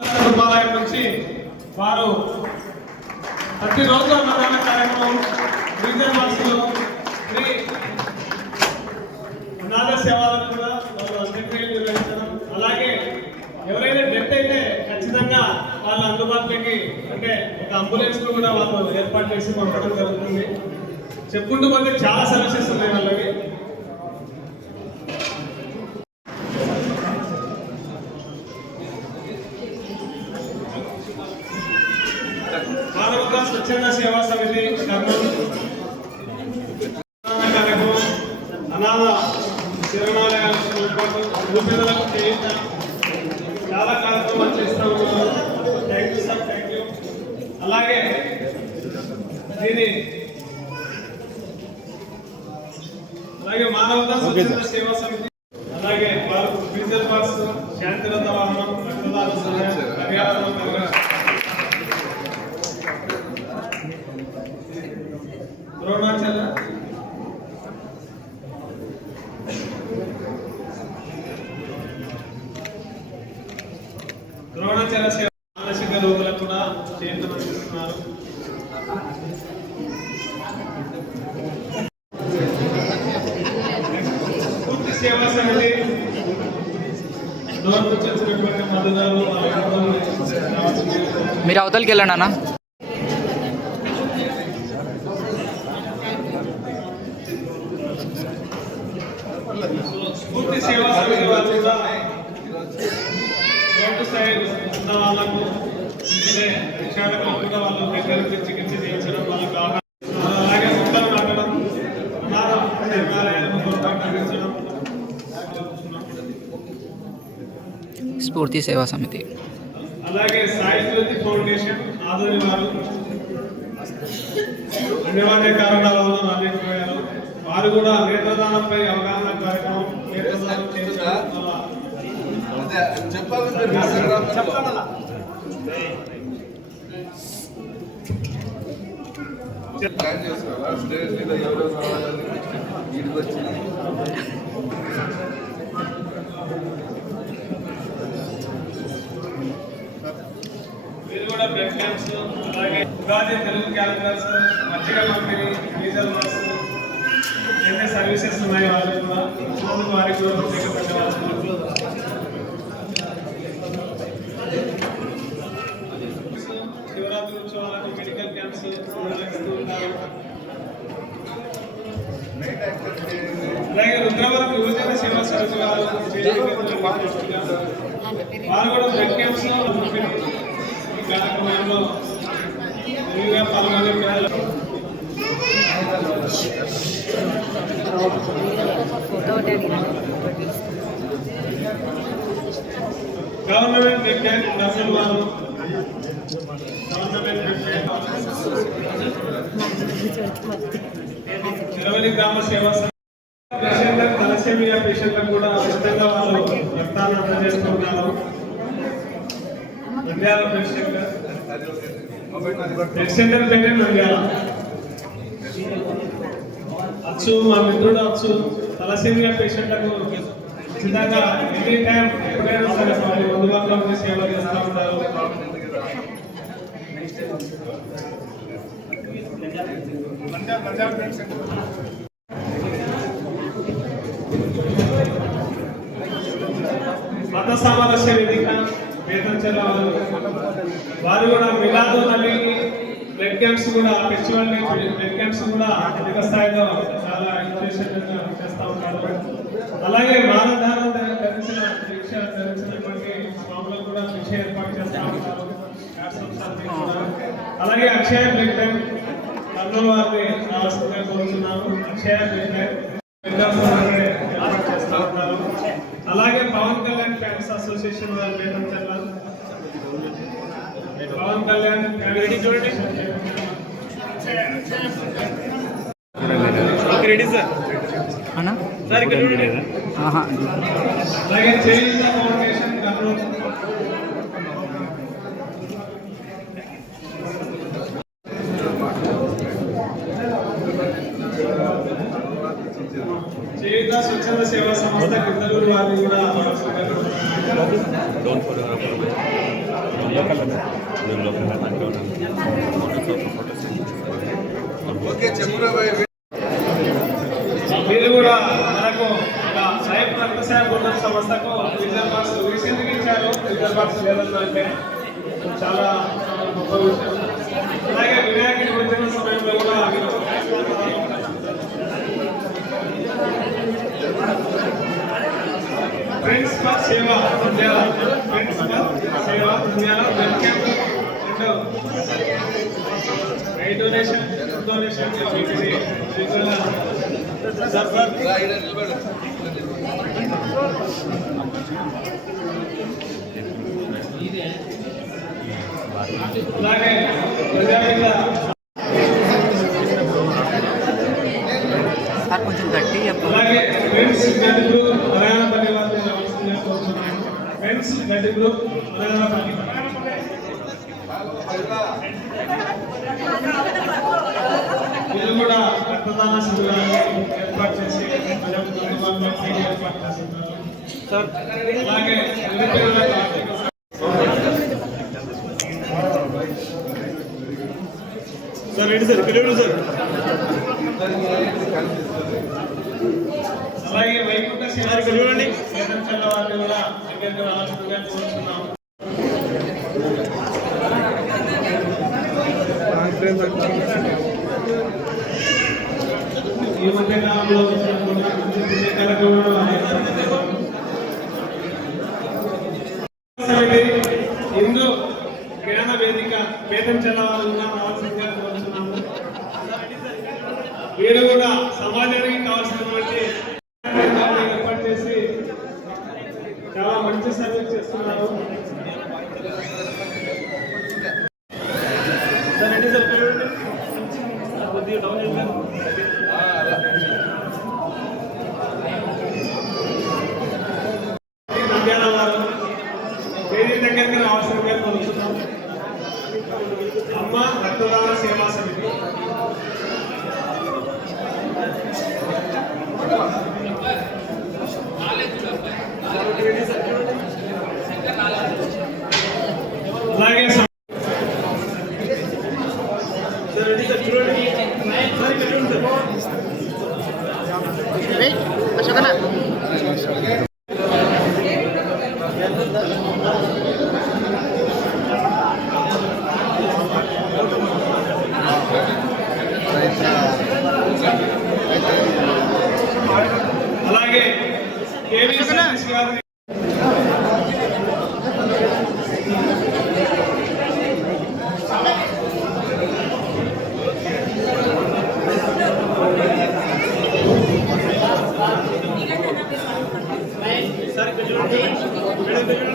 కుటుంబాలయం నుంచి వారు ప్రతిరోజు అన్నదాన కార్యక్రమం గిరిజన వాసులు శ్రీ అనాథ సేవలను కూడా వాళ్ళు అంత్యక్రియలు నిర్వహించడం. అలాగే ఎవరైనా డెత్ అయితే ఖచ్చితంగా వాళ్ళ అందుబాటులోకి అంటే ఒక అంబులెన్స్ కూడా వాళ్ళు ఏర్పాటు చేసి పంపడం జరుగుతుంది. చెప్పుకుంటూ పోతే చాలా సర్వీసెస్ ఉన్నాయి వాళ్ళకి మానవతా స్వచ్ఛంద సేవా సమితి కర్నూలు అన్నదాన కార్యక్రమం అనాథ శరణాలయాలకు ఏర్పాటు, నిరుపేదలకు చేయూత, చాలా కార్యక్రమాలు చేస్తూ ఉన్నారు thank you sir thank you అలాగే దీని అలాగే మానవతా స్వచ్ఛంద సేవా సమితి అలాగే వారు ఫ్యూచర్ పార్క్స్ శాంతిరథ వాహనం రక్తదాన సహాయం పర్యావరణ పరిరక్షణ ద్రోణాచల ద్రోణాచల సేవ మానసిక రోగులకు కూడా చేతులు అందిస్తున్నారు పూర్తి సేవా సమితి డోర్ నుంచి వచ్చినటువంటి మధుగారు మీరు అవతలకి వెళ్ళండి అన్న. పూర్తి సేవా సమితి వారు కూడా ఉన్న వాళ్ళకు విషయాలకు కూడా వాళ్ళు దగ్గర తెచ్చి స్ఫూర్తి సేవా సమితి. అలాగే సాయి జ్యోతి ఫౌండేషన్ ఆదోని వారు అనివార్య కారణాల వల్ల రాలేకపోయారు. వారు కూడా నేత్రదానంపై అవగాహన కార్యక్రమం నేత్రదానం చెప్పాలా ప్లాన్ చేసుకోవాలా స్టేజ్ మీద వీడికి వచ్చి మీరు కూడా బ్లడ్ క్యాంప్స్ అలాగే ఉగాది తెలుగు క్యాలెండర్స్ పంపిణీ డీజల్ ఎన్ని సర్వీసెస్ ఉన్నాయి వాళ్ళకి కూడా వచ్చినందుకు వారికి కూడా ప్రత్యేక శివరాత్రి ఉత్సవాలకు మెడికల్ క్యాంప్స్ నిర్వహిస్తూ ఉంటారు అలాగే రుద్రవరం యువజన సేవా సమితి వారు కూడా బ్లడ్ క్యాంప్స్ కార్యక్రమంలో గవర్నమెంట్ బ్లడ్ క్యాంప్ డబ్బులు వారు గవర్నమెంట్ బ్లడ్ క్యాంప్ ఇరవై గ్రామ సేవా సంఘం పేషెంట్లకు తలసేమియా పేషెంట్లకు కూడా ఉచితంగా వాళ్ళు రక్తాన్ని అందజేస్తున్నారు నంద్యాల పేషెంట్ బ్లడ్ సెంటర్ దగ్గర అచ్చు మా మిత్రుడు అచ్చు. తలసేమియా పేషెంట్లకు చిన్నగా ఎవ్రీ టైం ఎప్పుడైనా సరే వాళ్ళు అందుబాటులో ఉండి సేవ చేస్తూ ఉంటారు. మత సామరస్య వేదిక వేతంచల వారు కూడా మిలాదు నబీ బ్లడ్ క్యాంప్స్ కూడా ఫెస్టివల్ బ్లడ్ క్యాంప్స్ కూడా అధిక స్థాయిలో చాలా ఇంట్రెస్ట్ చేస్తూ ఉంటారు అలాగే మానధారం ధరించిన దీక్ష ధరించినటువంటి స్వాములకు కూడా శిక్ష ఏర్పాటు చేస్తూ ఉంటారు అలాగే అక్షయ బ్లడ్ బ్యాంక్ కర్నూలు వారిని రావాల్సిందిగా కోరుతున్నాము అక్షయ బ్లడ్ బ్యాంక్ అలాగే పవన్ కళ్యాణ్ ఫ్యాన్స్ అసోసియేషన్ వారి చల్లారు పవన్ కళ్యాణ్ చూడండి. రెడీ సార్ ఇక్కడ చూడండి. అలాగే చేయించిన ఫౌండేషన్ కర్నూలు పునర్ సంస్థకు రిజర్వ్ మార్క్స్ రీసెంట్గా ఇచ్చారు రిజర్వ్ మార్క్స్ లేదన్నంటే చాలా గొప్ప విషయం. అలాగే వినాయకుడి ఉద్యమ సమయంలో కూడా friends for Seva friends for Seva welcome. And donation donation. Surfer అలాగే కొంచెం గట్టి friends Gaddi group Haryana friends Gaddi group వీళ్ళు కూడా రక్తదాన శిబిరాన్ని ఏర్పాటు చేసి ప్రజలకు అందుబాటులో ఏర్పాటు చేస్తున్నారు. Sir ready sir? పిల్లలు సార్. అలాగే వైకుంఠ శివారి పిలువండి. కూడా గ్రామీణ జిల్లాలో thank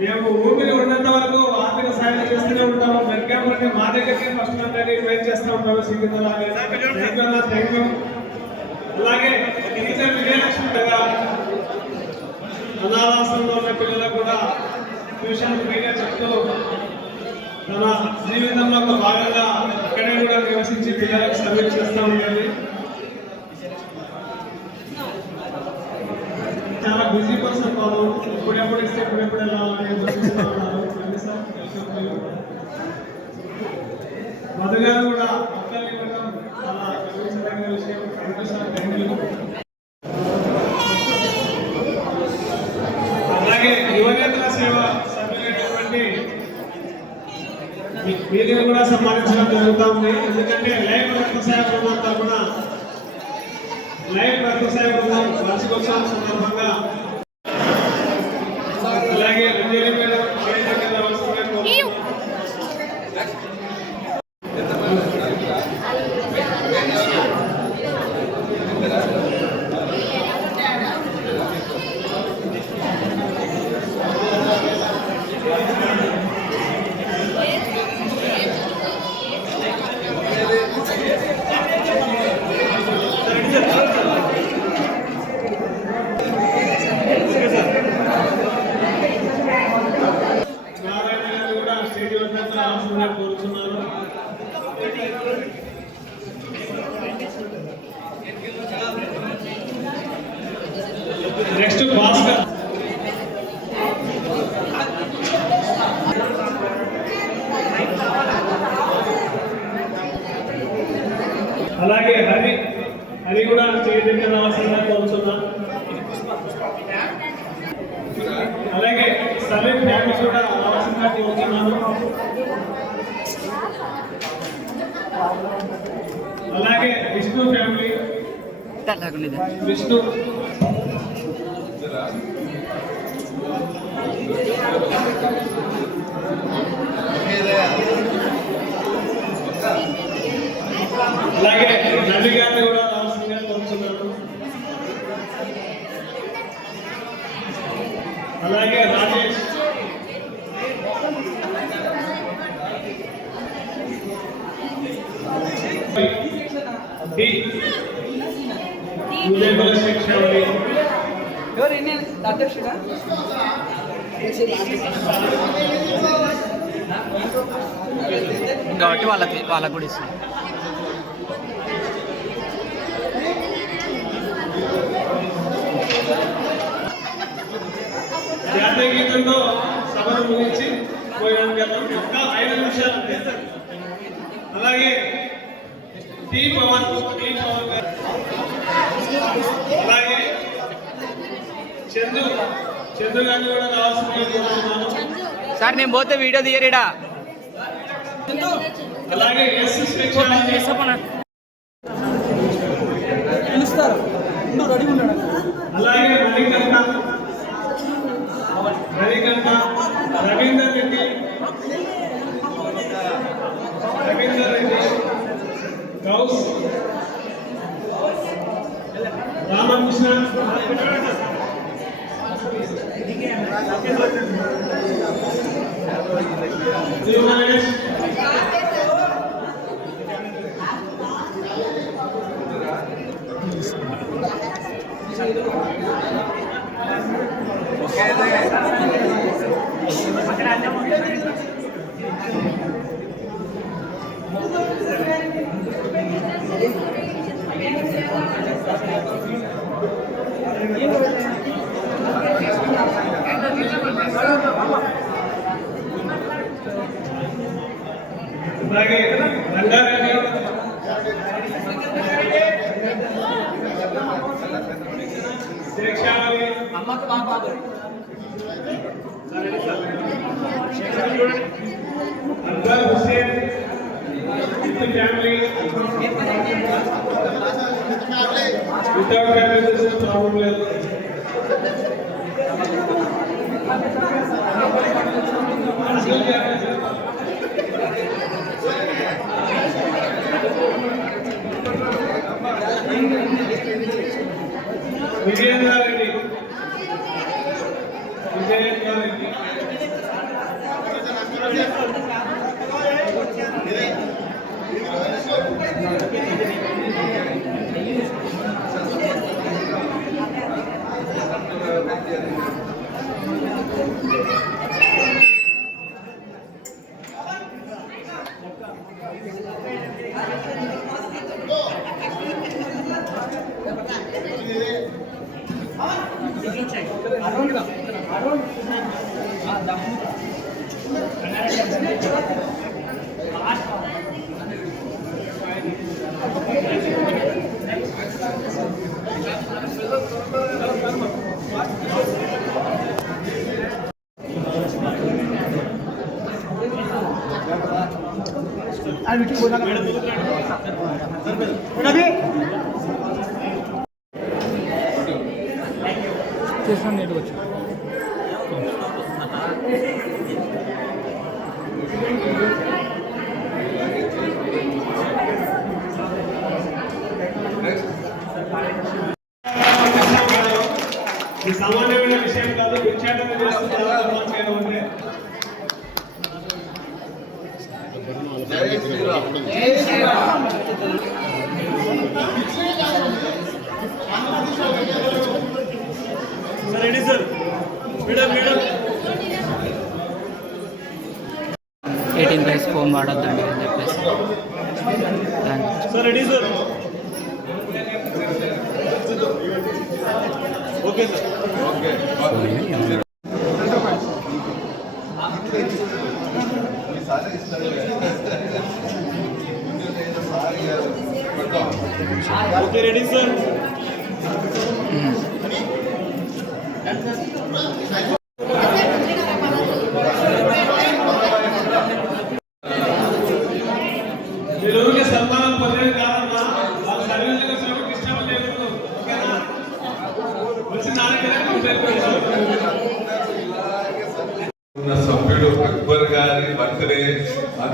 మేము ఊపిరి ఉన్నంత వరకు ఆర్థిక సాయం చేస్తూనే ఉంటాము. మెరికామంటే మా దగ్గరికి ఫస్ట్ అందరినీ ట్రైన్ చేస్తూ ఉంటాము శ్రీకృతలాగే అలాగే టీచర్ విజయలక్ష్మి కదా. అనాథాశ్రమంలో ఉన్న పిల్లలకు కూడా ట్యూషన్ మీరే చెప్తూ తన జీవితంలో ఒక భాగంగా అక్కడే కూడా నివసించి పిల్లలకు సర్వీస్ చేస్తూ ఉంటుంది వాళ్ళు ఇప్పుడెప్పుడు ఇస్తే ఇప్పుడెప్పుడు వెళ్ళాలని సార్ మధు గారు కూడా అక్కలు ఇవ్వడం చాలా గర్వించదగిన విషయం అలాగే యువనేతల సేవ సభ్యులైనటువంటి వీరిని కూడా సన్మానించడం జరుగుతుంది ఎందుకంటే లైవ్ రక్త సేవ బృందం తరఫున లైవ్ రక్త సేవ బృందం వార్షికోత్సవం సందర్భంగా అలాగే అంజలి మేడం వేదిక కింద వస్తుందని కోరుతున్నాను. నారాయణ గారు కూడా స్టేజ్ వద్ద రావాల్సిందిగా కోరుతున్నాను నెక్స్ట్ భాస్కర్ అలాగే హరి హరి కూడా స్టేజ్ దగ్గర రావాల్సిందిగా కోరుతున్నాను అలాగే సలీం ఫ్యామిలీ కూడా రావాల్సిందిగా కోరుతున్నాను అలాగే విష్ణు ఫ్యామిలీ. విష్ణు. అలాగే నది గారిని కూడా రావాల్సిందిగా కోరుతున్నాను అలాగే రాజేష్ డి ఉదయమల శిక్ష ఉంది. అధ్యక్షుడా? కాబట్టి వాళ్ళకి వాళ్ళకి కూడా ఇస్తాం. జాతీయ గీతంతో సభను ముగించి పోయినాం కదా. ఒక్క ఐదు నిమిషాలు అంతే. అలాగే టి పవన్ టి పవన్ అలాగే చందు చందు గారిని కూడా రావాల్సిందిగా కోరుతున్నాను సార్ నేను పోతే వీడియో తీయరేడా? అలాగే ఎస్ స్వేచ్ఛానంది అలాగే Akbar Hussain family without family this is problem Vijayendra meeting बोला ప్లస్ ఫోన్ వాడొద్దండి అని చెప్పేసి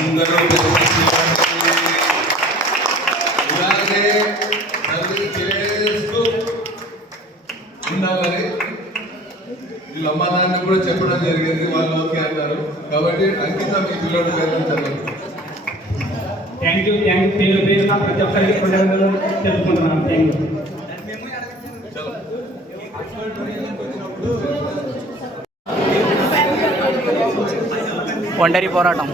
అందరూ ఇలాగే తల్లి చేస్తూ ఉండాలని వీళ్ళ అమ్మ నాన్న కూడా చెప్పడం జరిగింది వాళ్ళు ఓకే అన్నారు కాబట్టి అంకిత మీ పిల్లడు పేరు చదవండి థ్యాంక్ యూ థ్యాంక్ యూ పేరు పేరున ప్రతి ఒక్కరికి పండుగలు తెలుపుకుంటున్నాను థ్యాంక్ యూ ఒంటరి పోరాటం.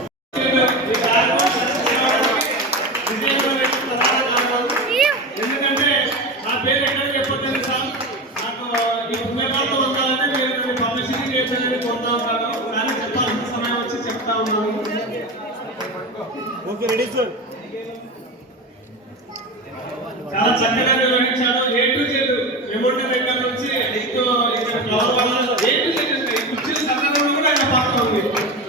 ఉన్నాను ఓకే రెడీ సార్ చాలా చక్కగా నిర్వహించాడు ఏ టు జెడ్ ఎమౌంట్ దగ్గర నుంచి ఇంకో ఇక్కడ ఫ్లవర్ వాళ్ళ ఏ టు జెడ్ ఉంది కుర్చీ సందర్భంలో కూడా ఆయన పాత్ర ఉంది.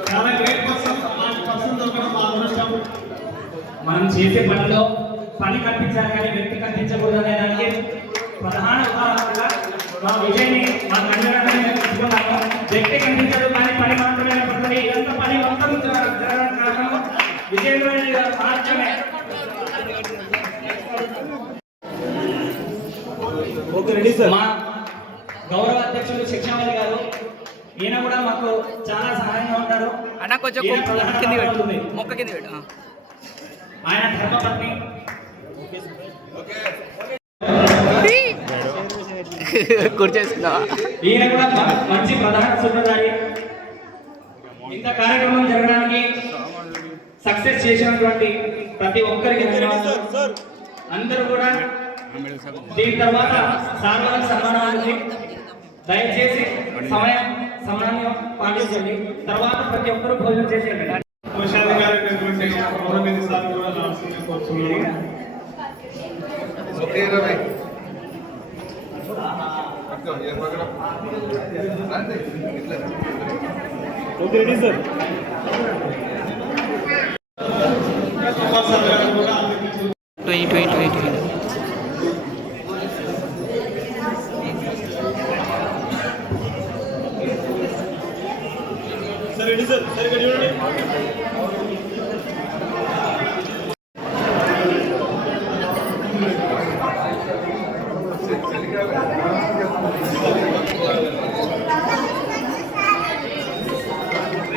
చాలా గ్రేట్ పర్సన్ అలాంటి పర్సన్ దొరకడం మా అదృష్టం మనం చేసే పనిలో పని కల్పించాలి కానీ వ్యక్తి కల్పించకూడదు అనే దానికి ప్రధాన ఉదాహరణగా మా విజయ్ని మా కళ్యాణాన్ని తెలుసుకున్నాము వ్యక్తి కనిపించదు కానీ పని మాత్రమే పడుతుంది ఇదంతా పని మొత్తం జర- జరగడానికి కారణం విజయ్ మాత్రమే ఓకే రెడీ సార్ మా గౌరవ అధ్యక్షులు శిక్షావతి గారు ఈయన కూడా మాకు చాలా సహాయంగా ఉంటారు. అన్న కొంచెం కింద. మొక్క కింద. ఆయన ధర్మపత్ని. కూర్చేసుకున్నావా? ఈయన కూడా మంచి ప్రధాన సూత్రధారి ఇంత కార్యక్రమం జరగడానికి సక్సెస్ చేసినటువంటి ప్రతి ఒక్కరికి అందరూ కూడా దీని తర్వాత సార్వజనిక సన్మానం ఉంది. దయచేసి సమయం సమయాన్ని పాటించండి. తర్వాత ప్రతి ఒక్కరూ భోజనం చేసేయండి. Okay ready sir Kumar sir గారు కూడా అందించారు twenty twenty twenty sir ready sir సరిగ్గా చూడండి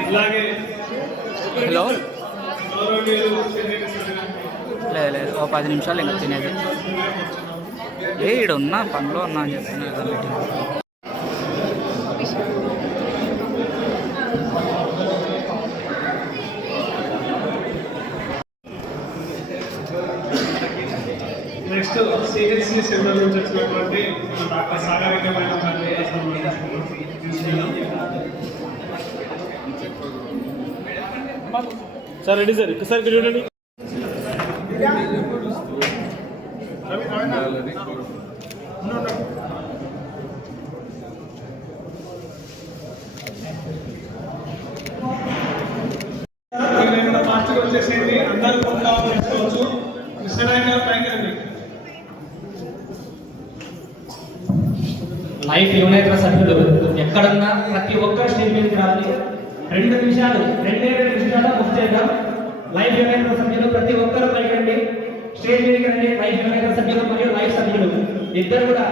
ఇలాగే హలో గౌరవనీయులు శ్రీరెడ్డి సార్ గారు లేదు లేదు ఓ పది నిమిషాలు ఇంకా తినేది. ఏ ఈడ ఉన్నా పనిలో ఉన్నా అని మీటింగ్ నెక్స్ట్ సిహెచ్సి సెంటర్ నుంచి వచ్చినటువంటి డాక్టర్ సాగరికమైన సార్ రెడీ సార్. ఒకసారి ఇక్కడ చూడండి ఉండాలని కోరుకుంటున్నాను. మీరు కూడా ఫాస్ట్గా వచ్చేసేయండి అందరూ ఫోన్ కాల్ చేసుకోవచ్చు కృష్ణనారాయణ గారు పైకి రండి లైఫ్ యువనేతల సభ్యులు ఎక్కడన్నా ప్రతి ఒక్కరు స్టేజ్ మీదకి రావాలి రెండు నిమిషాలు రెండే రెండు నిమిషాలు బుక్ చేద్దాం. లైఫ్ యువనేతల సభ్యులు ప్రతి ఒక్కరు పైకి రండి స్టేజ్ మీదకి రండి. లైఫ్ యువనేతల సభ్యులు మరియు లైఫ్ సభ్యులు. ఇద్దరు కూడా.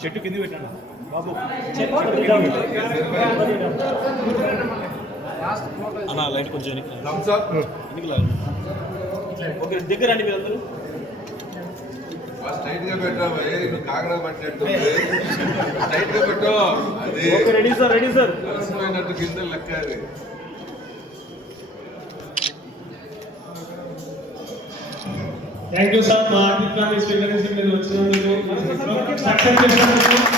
చెట్టు కింద పెట్టండి. అన్న లైట్ కొంచెం. ఓకే దగ్గర ఆ స్ట్రైట్గా పెట్టావు ఏ నువ్వు కాకడా పట్టినట్టు స్ట్రైట్గా పెట్టు. అది రెడీ సార్ రెడీ సార్. లెక్క అది. థ్యాంక్ యూ సార్ మా స్వీకరించి మీరు వచ్చినందుకు సక్సెస్ చేసినందుకు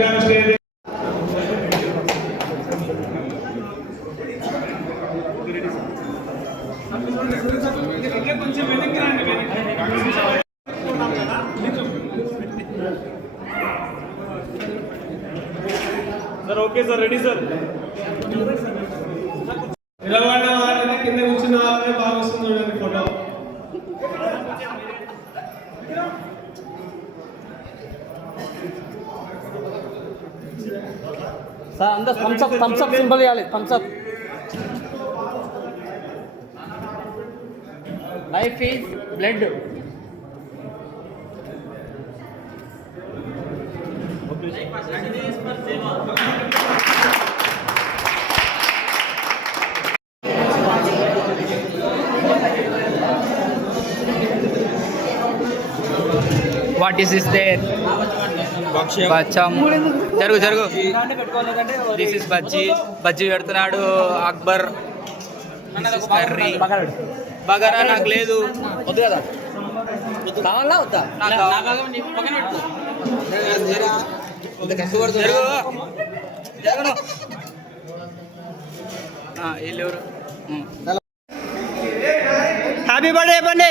গান sir thumbs up thumbs up symbol ఇవ్వాలి thumbs up life is blood what is is there బచ్చాం జరుగు జరుగు. This is bajji. బజ్జీ పెడుతున్నాడు అక్బర్. కర్రీ బగారా నాకు లేదు. వద్దు కదా. కావాలా వద్దా? జరుగు. జరగను వీళ్ళెవరు? హ్యాపీ బర్త్డే చెప్పండి